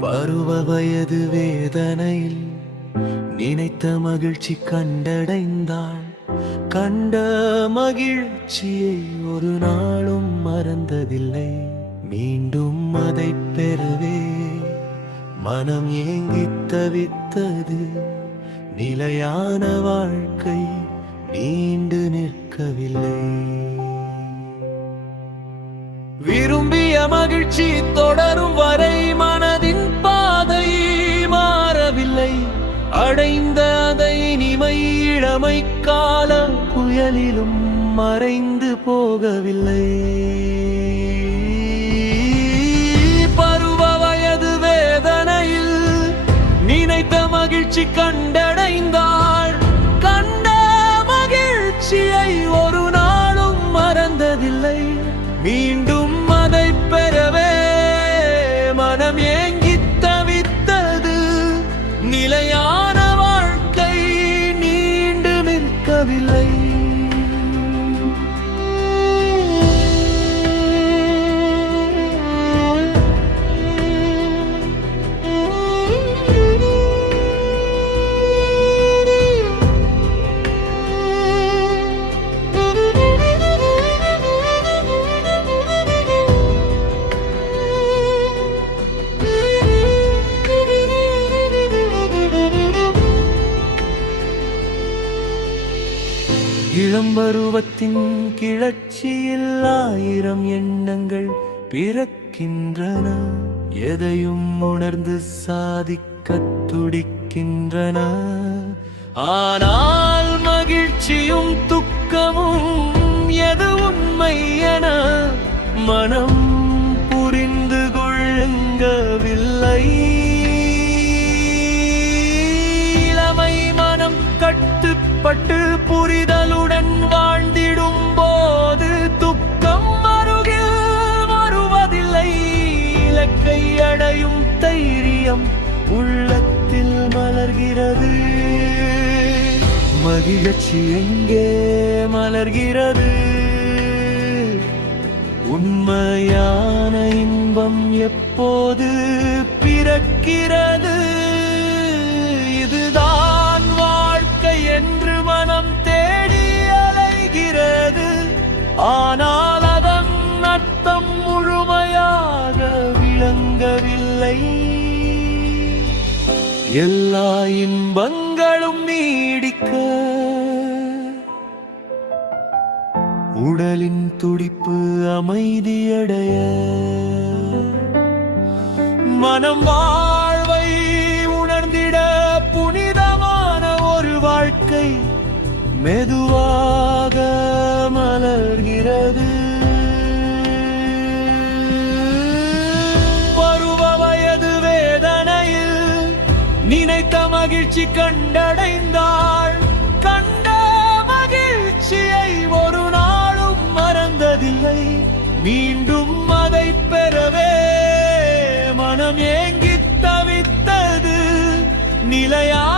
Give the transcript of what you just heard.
பருவ வயது வேதனையில் நினைத்த மகிழ்ச்சி கண்டடைந்தாள். கண்ட மகிழ்ச்சியை ஒரு நாளும் மறந்ததில்லை. மீண்டும் அதை பெறவே மனம் ஏங்கித் தவித்தது. நிலையான வாழ்க்கை நீண்டு நிற்கவில்லை. விரும்பிய மகிழ்ச்சி தொடரும் வரை மனதின் பாதை மாறவில்லை. அடைந்த அதை இனிமை இளமை கால புயலிலும் மறைந்து போகவில்லை. பருவ வயது வேதனையில் நினைத்த மகிழ்ச்சி கண்டடைந்தாள். கண்ட மகிழ்ச்சியை ஒரு நாளும் மறந்ததில்லை. மீண்டும் அதை பெறவே மனம் ஏங்கித் தவித்தது. நிலையான வாழ்க்கை நீண்டு நிற்கவில்லை. இளம்பருவத்தின் கிளர்ச்சியில் ஆயிரம் எண்ணங்கள் பிறக்கின்றன. எதையும் உணர்ந்து சாதிக்கத் துடிக்கின்றன. ஆனால் மகிழ்ச்சியும் துக்கமும் எது உண்மை என மனம் புரிந்து கொள்ளவில்லை. இளமை மனம் கட்டுப்பட்டு புரிதலுடன் வாழ்ந்திடும் போது துக்கம் அருகில் வருவதில்லை. இலக்கை அடையும் தைரியம் உள்ளத்தில் மலர்கிறது. மகிழ்ச்சி எங்கே மலர்கிறது? உண்மையான இன்பம் எப்போது பிறக்கிறது? இதுதான் வாழ்க்கை என்று மனம் தேடி அலைகிறது. ஆனால் அதன் அர்த்தம் முழுமையாக விளங்கவில்லை. எல்லா இன்பங்களும் நீடிக்க உடலின் துடிப்பு அமைதியடைய மனம் வாழ்வை உணர்ந்திட புனிதமான ஒரு வாழ்க்கை மெதுவாக மலர்கிறது. பருவ வயது வேதனையில் நினைத்த மகிழ்ச்சி கண்டடைந்தாள். கண்ட மகிழ்ச்சியை ஒரு நாளும் மறந்ததில்லை. மீண்டும் அதை பெறவே மனம் ஏங்கித் தவித்தது. நிலையா